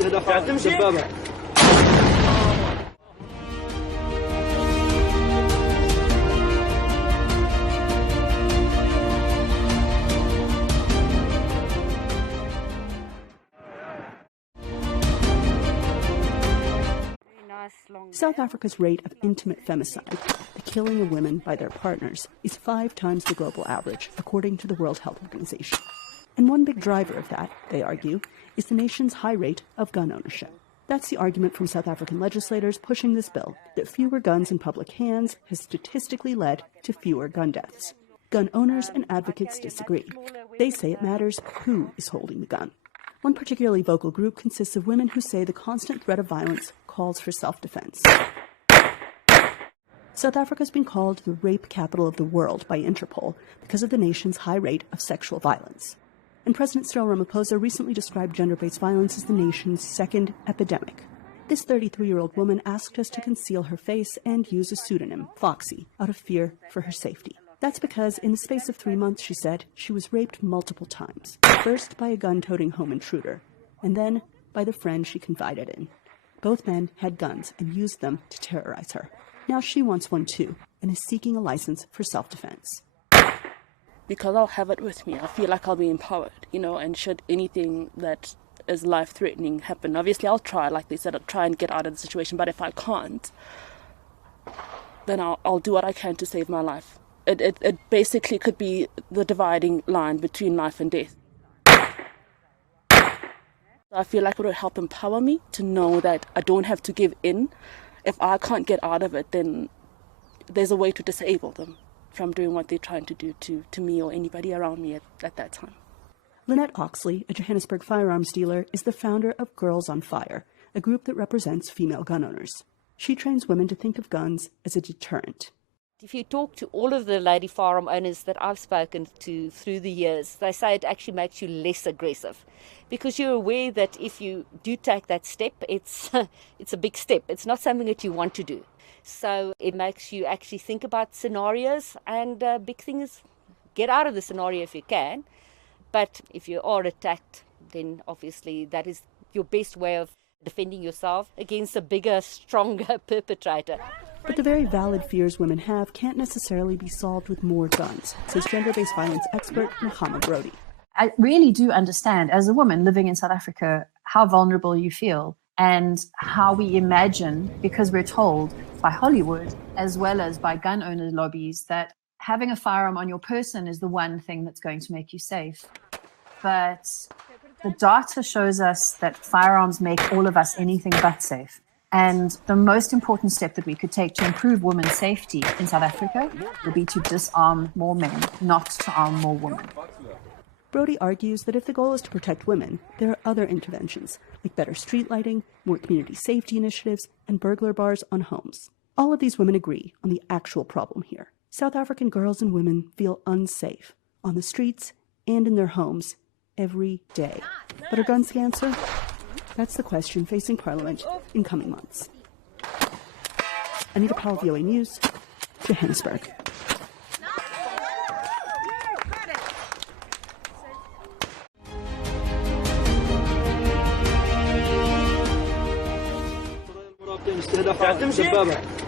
استهدف دبابة. South Africa's rate of intimate femicide, the killing of women by their partners, is 5 times the global average, according to the World Health Organization. And one big driver of that, they argue, is the nation's high rate of gun ownership. That's the argument from South African legislators pushing this bill, that fewer guns in public hands has statistically led to fewer gun deaths. Gun owners and advocates disagree. They say it matters who is holding the gun. One particularly vocal group consists of women who say the constant threat of violence calls for self-defense. South Africa's been called the rape capital of the world by Interpol because of the nation's high rate of sexual violence. And President Cyril Ramaphosa recently described gender-based violence as the nation's second epidemic. This 33-year-old woman asked us to conceal her face and use a pseudonym, Foxy, out of fear for her safety. That's because in the space of 3 months, she said, she was raped multiple times. First by a gun-toting home intruder, and then by the friend she confided in. Both men had guns and used them to terrorize her. Now she wants one too, and is seeking a license for self-defense. Because I'll have it with me, I feel like I'll be empowered, and should anything that is life-threatening happen, obviously I'll try, like they said, I'll try and get out of the situation, but if I can't, then I'll do what I can to save my life. It basically could be the dividing line between life and death. I feel like it would help empower me to know that I don't have to give in. If I can't get out of it, then there's a way to disable them from doing what they're trying to do to me or anybody around me at that time. Lynette Oxley, a Johannesburg firearms dealer, is the founder of Girls on Fire, a group that represents female gun owners. She trains women to think of guns as a deterrent. If you talk to all of the lady firearm owners that I've spoken to through the years, they say it actually makes you less aggressive because you're aware that if you do take that step, it's a big step. It's not something that you want to do. So it makes you actually think about scenarios, and a big thing is get out of the scenario if you can. But if you are attacked, then obviously that is your best way of defending yourself against a bigger, stronger perpetrator. But the very valid fears women have can't necessarily be solved with more guns, says gender-based violence expert Mohammed Brody. I really do understand, as a woman living in South Africa, how vulnerable you feel and how we imagine, because we're told by Hollywood as well as by gun owner lobbies, that having a firearm on your person is the one thing that's going to make you safe. But the data shows us that firearms make all of us anything but safe. And the most important step that we could take to improve women's safety in South Africa would be to disarm more men, not to arm more women. Brody argues that if the goal is to protect women, there are other interventions, like better street lighting, more community safety initiatives, and burglar bars on homes. All of these women agree on the actual problem here. South African girls and women feel unsafe on the streets and in their homes every day. But are guns the answer? That's the question facing Parliament in coming months. Anita Powell, VOA News, Johannesburg. استهدف دبابة.